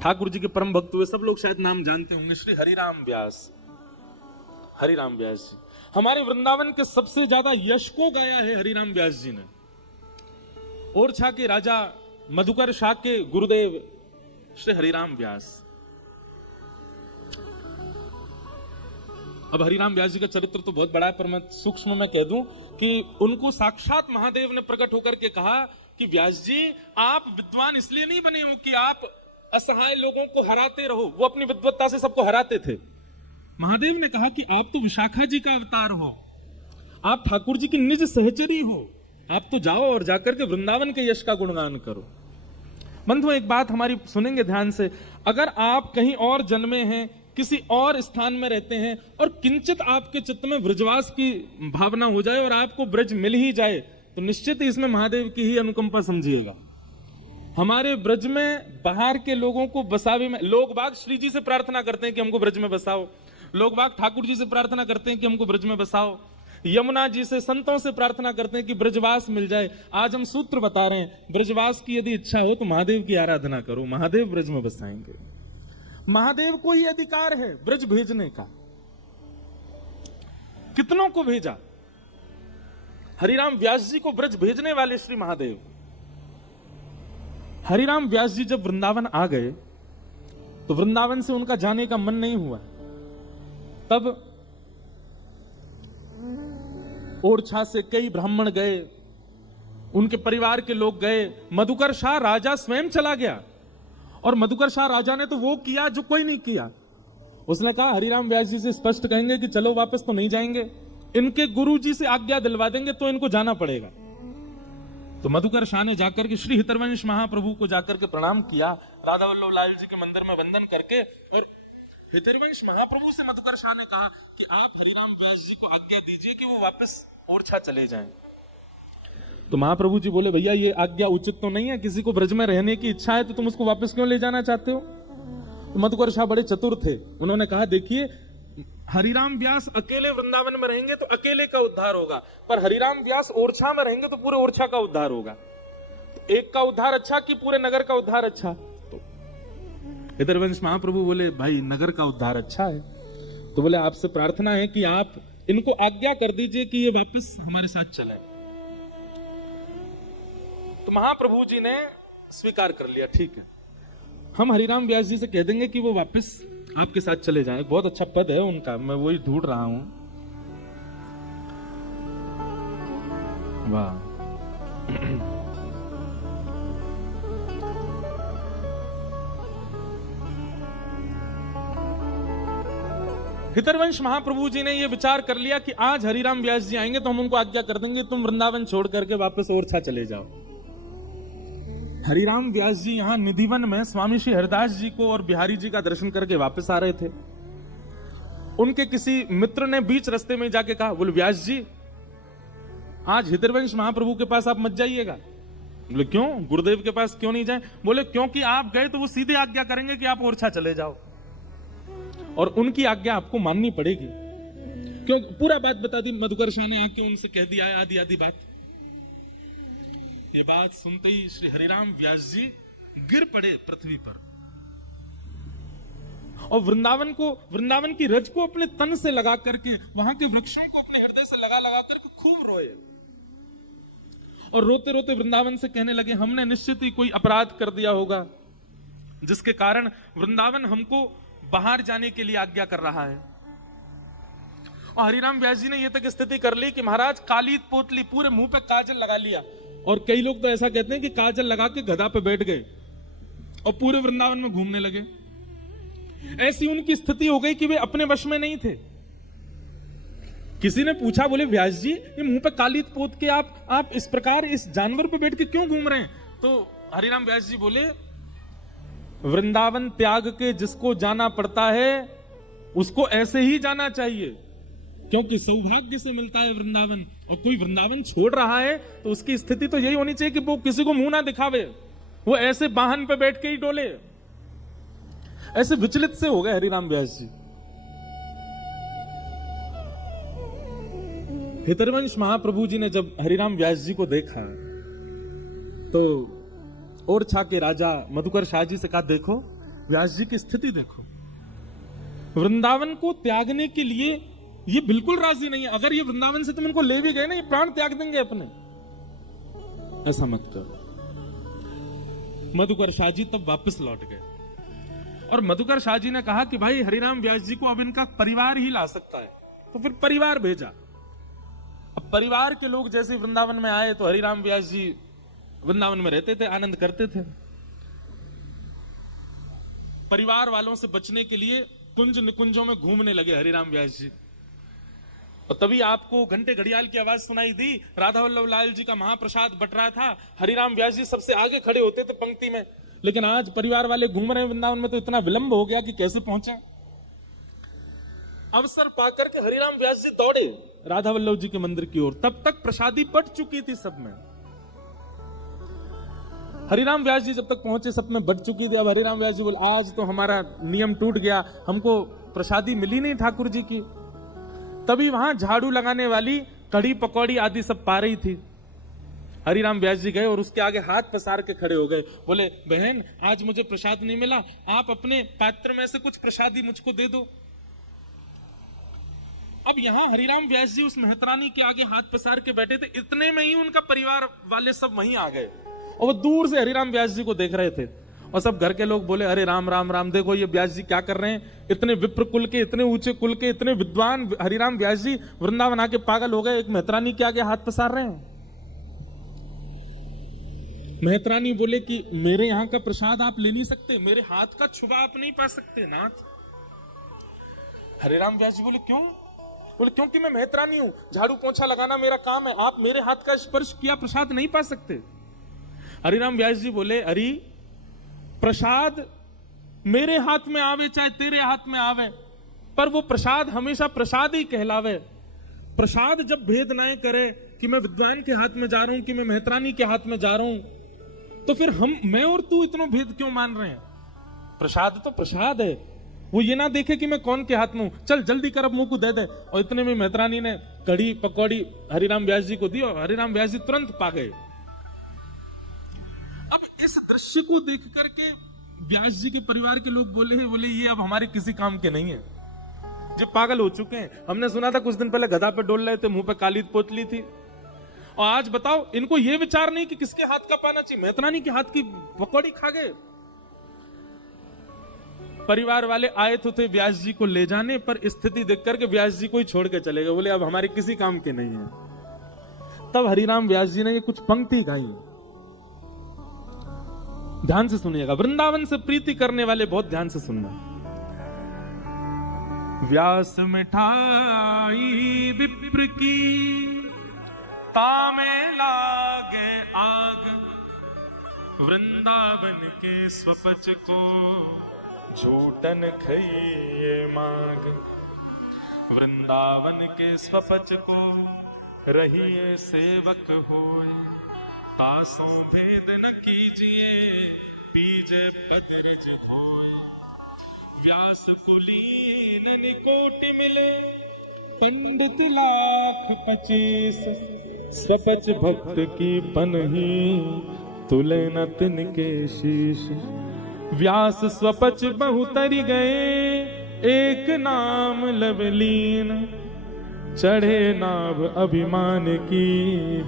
ठाकुर जी के परम भक्त हुए, सब लोग शायद नाम जानते होंगे, श्री हरिराम व्यास। हरिराम व्यास जी हमारे वृंदावन के सबसे ज्यादा यश को गाया है हरिराम व्यास जी ने। ओरछा के राजा मधुकर शाह के गुरुदेव श्री हरिराम व्यास। अब हरिराम व्यास जी का चरित्र तो बहुत बड़ा है, पर मैं सूक्ष्म में कह दूं कि उनको साक्षात महादेव ने प्रकट होकर के कहा कि व्यास जी आप विद्वान इसलिए नहीं बने हो कि आप असहाय लोगों को हराते रहो। वो अपनी विद्वत्ता से सबको हराते थे। महादेव ने कहा कि आप तो विशाखा जी का अवतार हो, आप ठाकुर जी की निज सहचरी हो, आप तो जाओ और जाकर के वृंदावन के यश का गुणगान करो। बंधुओं एक बात हमारी सुनेंगे ध्यान से, अगर आप कहीं और जन्मे हैं, किसी और स्थान में रहते हैं और किंचित आपके चित्त में ब्रजवास की भावना हो जाए और आपको ब्रज मिल ही जाए, तो निश्चित ही इसमें महादेव की ही अनुकंपा समझिएगा। हमारे ब्रज में बाहर के लोगों को बसावे में, लोग बाग श्री जी से प्रार्थना करते हैं कि हमको ब्रज में बसाओ, लोग बाग ठाकुर जी से प्रार्थना करते हैं कि हमको ब्रज में बसाओ, यमुना जी से संतों से प्रार्थना करते हैं कि ब्रजवास मिल जाए। आज हम सूत्र बता रहे हैं, ब्रजवास की यदि इच्छा हो तो महादेव की आराधना करो, महादेव ब्रज में बसाएंगे। महादेव को ही अधिकार है ब्रज भेजने का। कितनों को भेजा? हरिराम व्यास जी को ब्रज भेजने वाले श्री महादेव। हरिराम व्यास जी जब वृंदावन आ गए तो वृंदावन से उनका जाने का मन नहीं हुआ। तब ओरछा से कई ब्राह्मण गए, उनके परिवार के लोग गए, मधुकर शाह राजा स्वयं चला गया। और मधुकर शाह राजा ने तो वो किया जो कोई नहीं किया। उसने कहा हरिराम व्यास जी से स्पष्ट कहेंगे कि चलो वापस तो नहीं जाएंगे, इनके गुरु जी से आज्ञा दिलवा देंगे तो इनको जाना पड़ेगा। तो मधुकर शाह ने जाकर के श्री हितरवंश महाप्रभु को जाकर के प्रणाम किया, राधा वल्लभ लाल जी के मंदिर में वंदन करके। और हितरवंश महाप्रभु से मधुकर शाह ने कहा कि आप हरिराम व्यास जी को आज्ञा दीजिए कि वो वापस ओरछा चले जाएं। तो महाप्रभु जी बोले भैया ये आज्ञा उचित तो नहीं है, किसी को ब्रज में रहने की इच्छा है तो तुम उसको वापस क्यों ले जाना चाहते हो? तो मधुकर शाह बड़े चतुर थे, उन्होंने कहा देखिए हरिराम व्यास अकेले वृंदावन में रहेंगे तो अकेले का उद्धार होगा, पर हरिराम व्यास ओरछा में रहेंगे तो पूरे ओरछा का उद्धार होगा। तो एक का उद्धार अच्छा कि पूरे नगर का उद्धार अच्छा? तो हितरवंश महाप्रभु बोले भाई नगर का उद्धार अच्छा है। तो बोले आपसे प्रार्थना है कि आप इनको आज्ञा कर दीजिए कि ये वापस हमारे साथ चले। तो महाप्रभु जी ने स्वीकार कर लिया, ठीक है हम हरिराम व्यास जी से कह देंगे कि वो वापस आपके साथ चले जाएं। बहुत अच्छा पद है उनका, मैं वही ढूंढ रहा हूं। वाह हितरवंश महाप्रभु जी ने ये विचार कर लिया कि आज हरिराम व्यास जी आएंगे तो हम उनको आज्ञा कर देंगे तुम वृंदावन छोड़ करके वापस ओरछा चले जाओ। हरिराम व्यास जी यहां निधिवन में स्वामी श्री हरिदास जी को और बिहारी जी का दर्शन करके वापस आ रहे थे। उनके किसी मित्र ने बीच रास्ते में जाके कहा बोले व्यास जी आज हितरवंश महाप्रभु के पास आप मत जाइएगा। बोले क्यों, गुरुदेव के पास क्यों नहीं जाए? बोले क्योंकि आप गए तो वो सीधे आज्ञा करेंगे कि आप ओरछा चले जाओ और उनकी आज्ञा आपको माननी पड़ेगी। क्यों? पूरा बात बता दी मधुकर शाह ने आके उनसे कह दिया आदि आदि बात। ये बात सुनते ही श्री हरिराम व्यास जी गिर पड़े पृथ्वी पर और वृंदावन की रज को अपने तन से लगा करके, वहां के वृक्षों को अपने हृदय से लगा लगा करके खूब रोए और रोते रोते वृंदावन से कहने लगे हमने निश्चित ही कोई अपराध कर दिया होगा जिसके कारण वृंदावन हमको बाहर जाने के लिए आज्ञा कर रहा है। और हरिराम व्यास जी ने यह तक स्थिति कर ली कि महाराज कालीत पोतली, पूरे मुंह पे काजल लगा लिया। और कई लोग तो ऐसा कहते हैं कि काजल लगा के गधा पे बैठ गए और पूरे वृंदावन में घूमने लगे। ऐसी उनकी स्थिति हो गई कि वे अपने वश में नहीं थे। किसी ने पूछा बोले व्यास जी ये मुंह पे कालीत पोत के आप इस प्रकार इस जानवर पे बैठ के क्यों घूम रहे हैं? तो हरिराम व्यास जी बोले वृंदावन त्याग के जिसको जाना पड़ता है उसको ऐसे ही जाना चाहिए, क्योंकि सौभाग्य से मिलता है वृंदावन। और कोई वृंदावन छोड़ रहा है तो उसकी स्थिति तो यही होनी चाहिए कि वो किसी को मुंह ना दिखावे, वो ऐसे वाहन पे बैठ के ही डोले। ऐसे विचलित से हो गए हरिराम व्यास जी। हितरवंश महाप्रभु जी ने जब हरिराम व्यास जी को देखा तो ओरछा के राजा मधुकर शाह जी से कहा देखो व्यास जी की स्थिति देखो, वृंदावन को त्यागने के लिए ये बिल्कुल राजी नहीं है। अगर ये वृंदावन से तुम इनको ले भी गए ना, ये प्राण त्याग देंगे अपने। ऐसा मत करो। मधुकर शाह जी तब वापस लौट गए और मधुकर शाह जी ने कहा कि भाई हरिराम व्यास जी को अब इनका परिवार ही ला सकता है, तो फिर परिवार भेजा। अब परिवार के लोग जैसे वृंदावन में आए तो हरिराम व्यास जी वृंदावन में रहते थे, आनंद करते थे। परिवार वालों से बचने के लिए कुंज निकुंजों में घूमने लगे हरिराम व्यास जी। और तभी आपको घंटे घड़ियाल की आवाज सुनाई दी, राधा वल्लभ लाल जी का महाप्रसाद बट रहा था। हरिराम व्यास जी सबसे आगे खड़े होते थे पंक्ति में, लेकिन आज परिवार वाले घूम रहे हैं वृंदावन में, तो इतना विलंब हो गया कि कैसे पहुंचे। अवसर पाकर के हरिराम व्यास जी दौड़े राधा वल्लभ जी के मंदिर की ओर। तब तक प्रसादी पट चुकी थी सब में। हरिराम व्यास जी जब तक पहुंचे सब में बट चुकी थी। अब हरिराम व्यास जी बोले आज तो हमारा नियम टूट गया, हमको प्रसादी मिली नहीं ठाकुर जी की। तभी वहां झाड़ू लगाने वाली कड़ी पकौड़ी आदि सब पा रही थी। हरिराम व्यास जी गए और उसके आगे हाथ पसार के खड़े हो गए, बोले बहन आज मुझे प्रसाद नहीं मिला, आप अपने पात्र में से कुछ प्रसादी मुझको दे दो। अब यहां हरिराम व्यास जी उस मेहतरानी के आगे हाथ पसार के बैठे थे, इतने में ही उनका परिवार वाले सब वहीं आ गए और वो दूर से हरिराम व्यास जी को देख रहे थे। और सब घर के लोग बोले अरे राम राम राम, देखो ये व्यास जी क्या कर रहे हैं, इतने विप्र कुल के, इतने ऊंचे कुल के, इतने विद्वान हरिराम व्यास जी वृंदावन आके पागल हो गए, एक मेहतरानी के आगे हाथ पसार रहे हैं। मेहतरानी बोले कि मेरे यहां का प्रसाद आप ले नहीं सकते, मेरे हाथ का छुबा आप नहीं पा सकते नाथ। हरिराम व्यास जी बोले क्यों? बोले क्योंकि मैं मेहतरानी हूं, झाड़ू पोंछा लगाना मेरा काम है, आप मेरे हाथ का स्पर्श किया प्रसाद नहीं पा सकते। हरिराम व्यास जी बोले अरे प्रसाद मेरे हाथ में आवे चाहे तेरे हाथ में आवे, पर वो प्रसाद हमेशा प्रसाद ही कहलावे। प्रसाद जब भेद ना करे कि मैं विद्वान के हाथ में जा रहा हूं कि मैं मेहतरानी के हाथ में जा रहा हूं, तो फिर मैं और तू इतना भेद क्यों मान रहे हैं? प्रसाद तो प्रसाद है, वो ये ना देखे कि मैं कौन के हाथ में हूं, चल जल्दी कर अब मुंह को दे दे। और इतने में मेहतरानी ने कड़ी पकौड़ी हरिराम व्यास जी को दी और हरिराम व्यास जी तुरंत पा गए। अब इस दृश्य को देख करके व्यास जी के परिवार के लोग बोले ये अब हमारे किसी काम के नहीं है, जो पागल हो चुके हैं। हमने सुना था कुछ दिन पहले गधा पे डोल रहे थे, मुंह पे काली पोतली थी, और आज बताओ इनको ये विचार नहीं कि किसके हाथ का पाना चाहिए, मेहतरानी के हाथ की पकौड़ी खा गए। परिवार वाले आए तो थे व्यास जी को ले जाने, पर स्थिति देख करके व्यास जी को ही छोड़ के चले गए, बोले अब हमारे किसी काम के नहीं है। तब हरिराम व्यास जी ने ये कुछ पंक्ति गाई, ध्यान से सुनिएगा, वृंदावन से प्रीति करने वाले बहुत ध्यान से सुनना। व्यास मिठाई विप्र की तामे लागे आग, वृंदावन के स्वपच को झूठन खइए माग। वृंदावन के स्वपच को रहिए सेवक होए, तासों भेद न कीजिए पीजे पदरज होए। व्यास कुलीन निकोटि मिले पंडित लाख 25, स्वपच भक्त की पनही तुले न तिनके शीश। व्यास स्वपच बहुतरि गए एक नाम लवलीन, चढ़े नाभ अभिमान की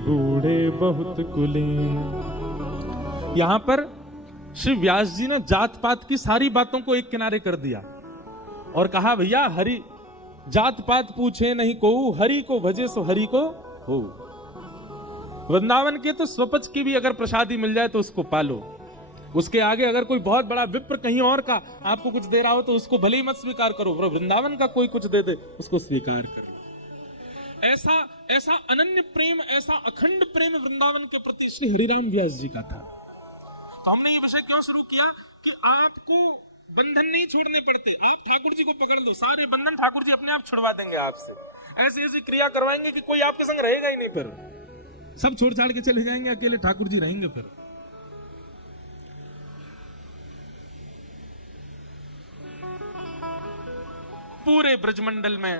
बूढ़े बहुत कुलीन। यहां पर श्री व्यास जी ने जात पात की सारी बातों को एक किनारे कर दिया और कहा भैया हरि जात पात पूछे नहीं को, हरि को भजे सो हरि को हो। वृंदावन के तो स्वपच की भी अगर प्रसादी मिल जाए तो उसको पालो, उसके आगे अगर कोई बहुत बड़ा विप्र कहीं और का आपको कुछ दे रहा हो तो उसको भले ही मत स्वीकार करो, वृंदावन का कोई कुछ दे दे उसको स्वीकार करो। ऐसा अनन्य प्रेम, ऐसा अखंड प्रेम वृंदावन के प्रति श्री हरिराम व्यास जी का था। तो हमने ये विषय क्यों शुरू किया कि आपको बंधन नहीं छोड़ने पड़ते, आप ठाकुर जी को पकड़ लो, सारे बंधन ठाकुर जी अपने आप छुड़वा देंगे आपसे। ऐसी ऐसी क्रिया करवाएंगे कि कोई आपके संग रहेगा ही नहीं, फिर सब छोड़ छाड़ के चले जाएंगे, अकेले ठाकुर जी रहेंगे। फिर पूरे ब्रजमंडल में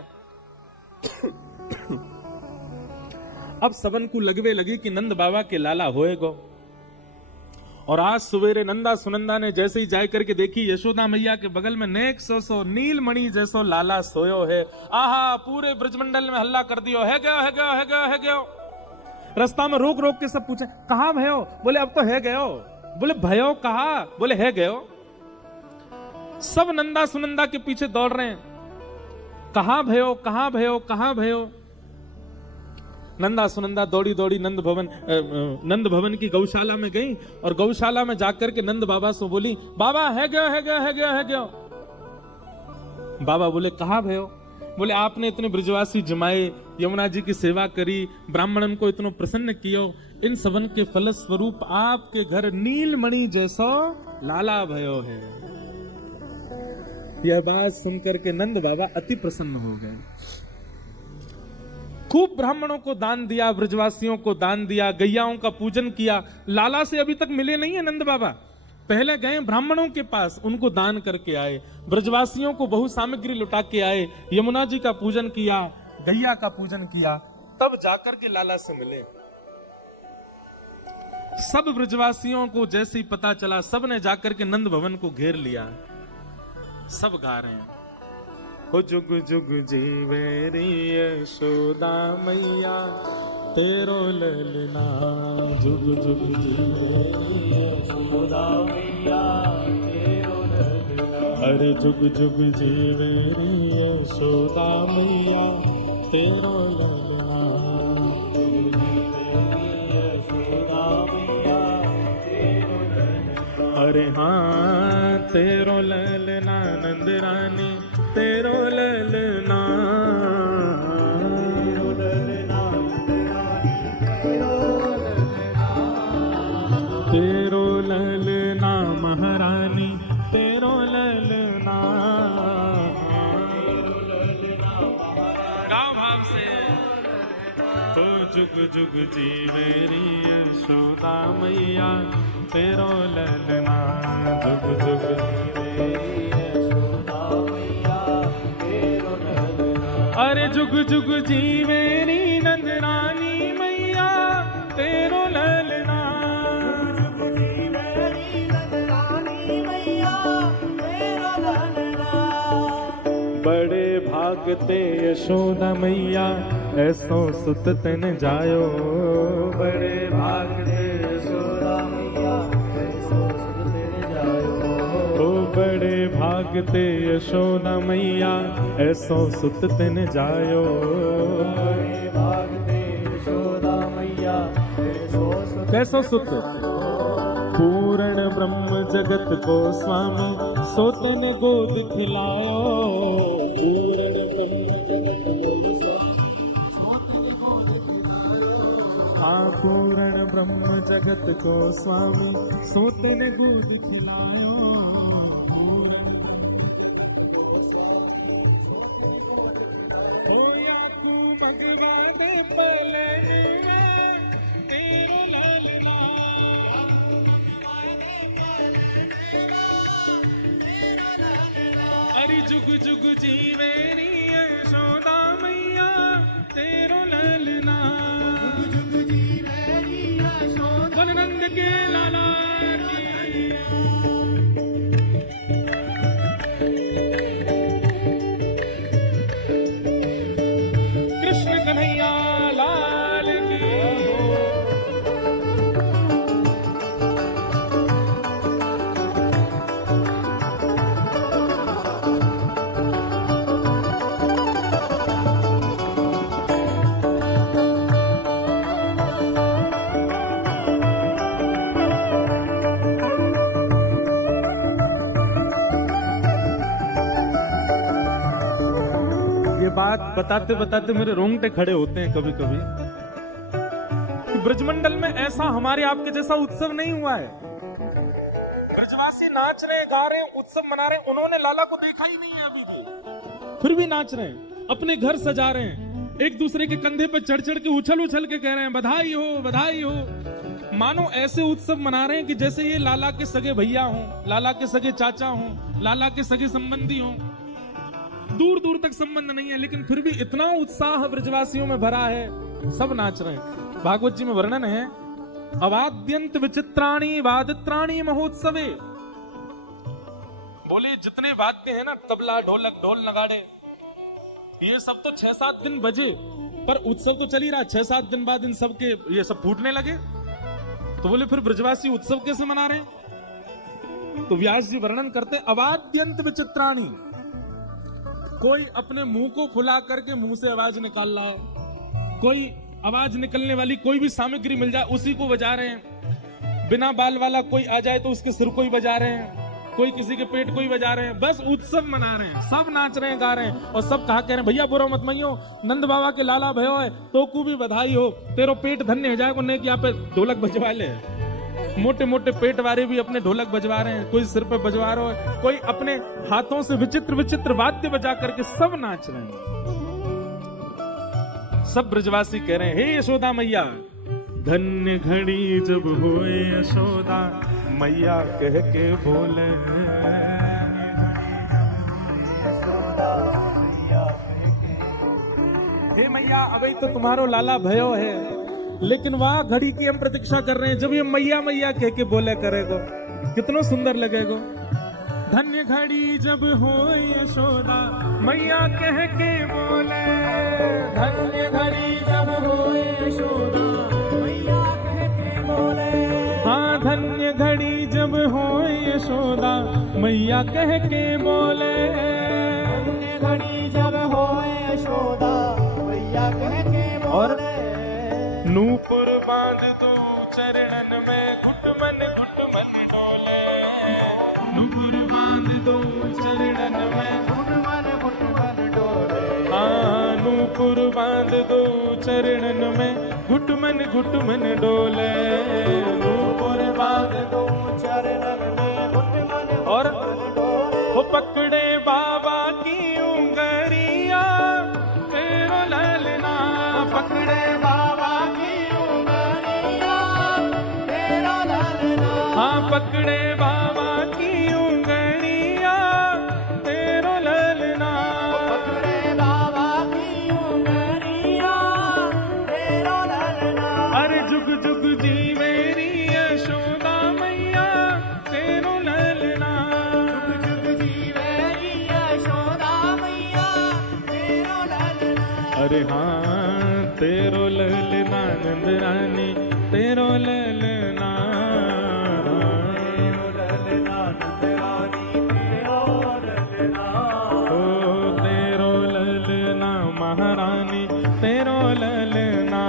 अब सबन को लगवे लगे कि नंद बाबा के लाला होएगो, और आज सवेरे नंदा सुनंदा ने जैसे ही जाय करके देखी यशोदा मैया के बगल में नेक सो नीलमणि जैसो लाला सोयो है। आहा, पूरे ब्रजमंडल में हल्ला कर दियो, है गयो है गयो है गयो है गयो। रास्ता में रोक रोक के सब पूछे कहां भयो? बोले अब तो है गयो। बोले भयो कहा? बोले है गयो। सब नंदा सुनंदा के पीछे दौड़ रहे हैं, कहां भयो कहां भयो कहां भयो। नंदा सुनंदा दौड़ी दौड़ी नंद भवन की गौशाला में गई और गौशाला में जाकर के नंद बाबा से बोली, बाबा है गयो है गयो है गयो है गयो। बाबा बोले कहां भयो? बोले आपने इतने ब्रजवासी जमाए, यमुना जी की सेवा करी, ब्राह्मणन को इतना प्रसन्न कियो, इन सबन के फल स्वरूप आपके घर नीलमणि जैसो लाला भयो है। यह बात सुनकर के नंद बाबा अति प्रसन्न हो गए। खूब ब्राह्मणों को दान दिया, ब्रजवासियों को दान दिया, गैयाओं का पूजन किया। लाला से अभी तक मिले नहीं है नंद बाबा, पहले गए ब्राह्मणों के पास, उनको दान करके आए, ब्रजवासियों को बहु सामग्री लुटा के आए, यमुना जी का पूजन किया, गैया का पूजन किया, तब जाकर के लाला से मिले। सब ब्रजवासियों को जैसे ही पता चला, सब ने जाकर के नंद भवन को घेर लिया। सब गा रहे हैं, हो जुग जुग जीवे रे यशोदा मैया तेरो ललना, जुग जुग जीवे रे यशोदा मैया तेरो ललना। अरे जुग जुग जीवे रे यशोदा मैया तेरो ललना, यशोदा मैया तेरो ललना। अरे हाँ तेरो ललना नंद रानी तेरो ललना, तेरो ललना तेरो ललना महारानी तेरो ललना। गाँव भाव से तो जुग जुग जीवेरी यशोदा मैया तेरो ललना, जुग जुग जीवेरी यशोदा मैया तेरो ललना। अरे जुग जुग जीवेरी नंद रानी मैया तेरो ललना, जुग जीवेरी नंद रानी मैया तेरो ललना। बड़े भागते यशोदा मैया ऐसो सुत तन जायो, बड़े भागते यशोदा मैया ऐसो सुत तन जायो। ओ बड़े भागते यशोदा मैया ऐसो सुत तन जायो, बड़े भागते यशोदा मैया ऐसो सुत। पूर्ण ब्रह्म जगत को स्वामी सोतन गोद खिलायो, पूर्ण ब्रह्म जगत को स्वामी सोतन गोद खिलायो। होया तू भगवान पलनुआ तेरो ललना, अरे जुग जुग जीवेरी यशोदा मैया तेरो ललना, नंद के लाला की। कृष्ण कन्हैया लाल की। बात बताते बताते मेरे रोंगटे खड़े होते हैं कभी कभी कि ब्रजमंडल में ऐसा हमारे आपके जैसा उत्सव नहीं हुआ है। ब्रजवासी नाच रहे, गा रहे, उत्सव मना रहे, उन्होंने लाला को देखा ही नहीं है अभी भी, फिर भी नाच रहे हैं, अपने घर सजा रहे हैं, एक दूसरे के कंधे पे चढ़ चढ़ के उछल उछल के कह रहे हैं बधाई हो बधाई हो। मानो ऐसे उत्सव मना रहे हैं कि जैसे ये लाला के सगे भैया हों, लाला के सगे चाचा हों, लाला के सगे संबंधी हों। दूर दूर तक संबंध नहीं है, लेकिन फिर भी इतना उत्साह ब्रजवासियों में भरा है, सब नाच रहे हैं। भागवत जी में वर्णन है अवाद्यंत विचित्राणी वादित्राणी महोत्सवे। बोले जितने वाद्य हैं ना, तबला, ढोलक, ढोल, नगाड़े, ये सब तो 6-7 दिन बजे, पर उत्सव तो चल ही रहा। 6-7 दिन बाद इन सब के ये सब फूटने लगे। तो बोले फिर ब्रजवासी उत्सव कैसे मना रहे हैं? तो व्यास जी वर्णन करते, अवाद्यंत विचित्राणी, कोई अपने मुंह को खुला करके मुंह से आवाज निकाल रहा है, कोई आवाज निकलने वाली कोई भी सामग्री मिल जाए उसी को बजा रहे हैं, बिना बाल वाला कोई आ जाए तो उसके सिर को ही बजा रहे हैं, कोई किसी के पेट को ही बजा रहे हैं, बस उत्सव मना रहे हैं, सब नाच रहे हैं, गा रहे हैं। और सब कहा कह रहे हैं, भैया बुरो मत मइयो, नंद बाबा के लाला भयो है, तो को भी बधाई हो, तेरो पेट धन्य हो जाए, ने यहाँ पे ढोलक बजवा ले। मोटे मोटे पेट वाले भी अपने ढोलक बजवा रहे हैं, कोई सिर पे बजवा रहा है, कोई अपने हाथों से विचित्र विचित्र वाद्य बजा करके सब नाच रहे हैं। सब ब्रजवासी कह रहे हैं, हे यशोदा मैया, धन्य घड़ी जब होए यशोदा मैया कह के बोले। हे मैया, अभी तो तुम्हारो लाला भयो है, लेकिन वहां घड़ी की हम प्रतीक्षा कर रहे हैं जब ये मैया मैया कह के बोले करेगो, कितना सुंदर लगेगो। धन्य घड़ी जब हो यशोदा मैया कह के बोले, धन्य घड़ी जब हो यशोदा मैया कह के बोले। हाँ, धन्य घड़ी जब हो यशोदा मैया कह के बोले, धन्य घड़ी जब हो यशोदा मैया कह के बोले। और नूपुर बांध दो चरणन में घुटमन घुटमन डोले, नूपुर बांध दो चरणन में घुटमन घुटमन डोले। हाँ, नूपुर बांध दो चरणन में घुटमन घुटमन डोले, नूपुर बांध दो चरणन में घुटमन। और वो पकड़े बाबा की उंगरिया तेरो ललना, पकड़े पकड़े बाबा की उंगलियां तेरो ललना, पकड़े बाबा की उंगलियां तेरो ललना। अरे जुग जुग जी मेरी यशोदा मैया तेरो ललना, जुग जुग जी मेरी यशोदा मैया तेरो ललना। अरे हाँ, तेरो ललना नंद रानी तेरो ललना, महारानी तेरो ललना।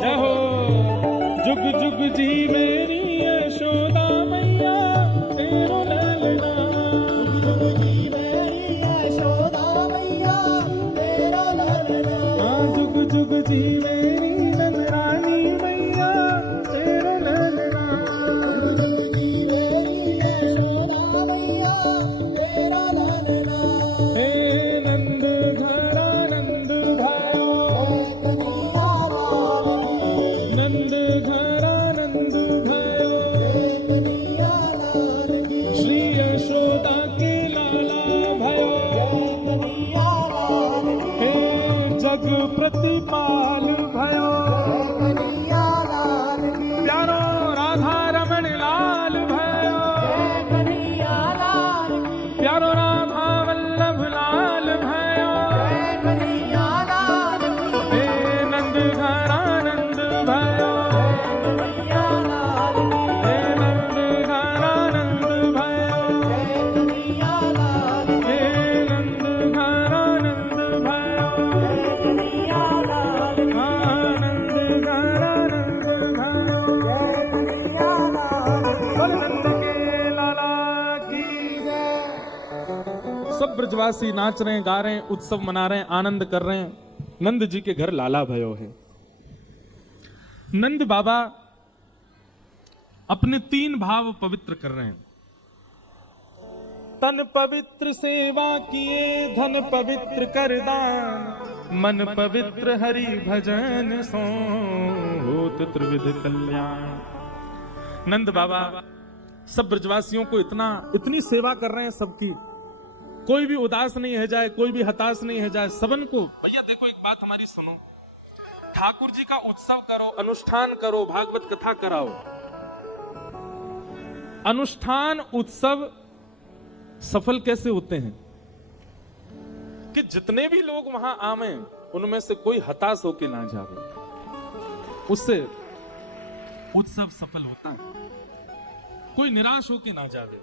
जय हो, जुग जुग जी मेरी यशोदा मैया तेरो ललना, जुग जुग जी मेरी यशोदा मैया तेरो ललना। हाँ, जुग जुग जी मेरी नंदरानी मैया तेरो ललना, जुग जुग जी मेरी यशोदा मैया तेरा ललना। हे नंद घरा नंद भयो, कन्हैया लाल, नंद घरा नंद भयो, कन्हैया लाल की। श्री यशोदा के लाला भयो, कन्हैया लाल की। हे जग प्रतिपाल भयो, कन्हैया लाल की। प्यारो राधा रमण लाल भयो, कन्हैया लाल की। प्यारो राधा वल्लभ लाल भयो, कन्हैया लाल की। हे नंद घरा नंद भयो, कन्हैया लाल की। हे नंद घरा नंद भयो, कन्हैया लाल की। हे नंद घरा नंद भयो, कन्हैया लाल की। हाँ, नंद घरा नंद भयो, कन्हैया लाल की। बोल नंद के लाला की जय। सब ब्रजवासी नाच रहे हैं, गा रहे हैं, उत्सव मना रहे हैं, आनंद कर रहे हैं। नंद जी के घर लाला भयो है। नंद बाबा अपने 3 भाव पवित्र कर रहे हैं। तन पवित्र सेवा किए, धन पवित्र कर दान, मन पवित्र हरि भजन सो होत त्रिविध कल्याण। नंद बाबा सब ब्रजवासियों को इतनी सेवा कर रहे हैं सबकी, कोई भी उदास नहीं है जाए, कोई भी हताश नहीं है जाए, सबन को। भैया देखो, एक बात हमारी हमारी सुनो। ठाकुर जी का उत्सव करो, अनुष्ठान करो, भागवत कथा कराओ। अनुष्ठान उत्सव सफल कैसे होते हैं कि जितने भी लोग वहां आवे उनमें से कोई हताश होके ना जावे, उससे उत्सव सफल होता है। कोई निराश होके ना जावे।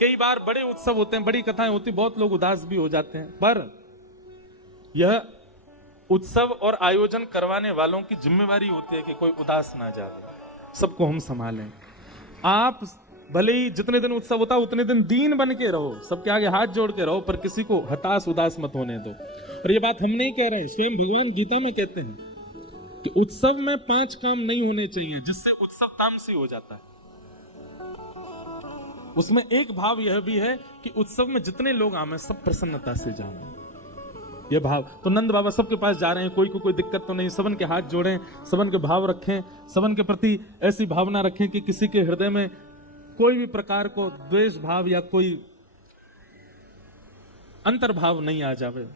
कई बार बड़े उत्सव होते हैं, बड़ी कथाएं होती, बहुत लोग उदास भी हो जाते हैं, पर यह उत्सव और आयोजन करवाने वालों की जिम्मेवारी होती है कि कोई उदास ना जावे, सबको हम संभालें। आप भले ही जितने दिन उत्सव होता उतने दिन दीन बन के रहो, सबके आगे हाथ जोड़ के रहो, पर किसी को हताश उदास मत होने दो। और ये बात हम नहीं कह रहे, स्वयं भगवान गीता में कहते हैं कि उत्सव में 5 काम नहीं होने चाहिए जिससे उत्सव तामसी हो जाता है। उसमें एक भाव यह भी है कि उत्सव में जितने लोग आवे सब प्रसन्नता से जाए, यह भाव। तो नंद बाबा सबके पास जा रहे हैं, कोई को कोई दिक्कत तो नहीं, सबन के हाथ जोड़ें, सबन के भाव रखें, सबन के प्रति ऐसी भावना रखें कि किसी के हृदय में कोई भी प्रकार को द्वेष भाव या कोई अंतर्भाव नहीं आ जावे।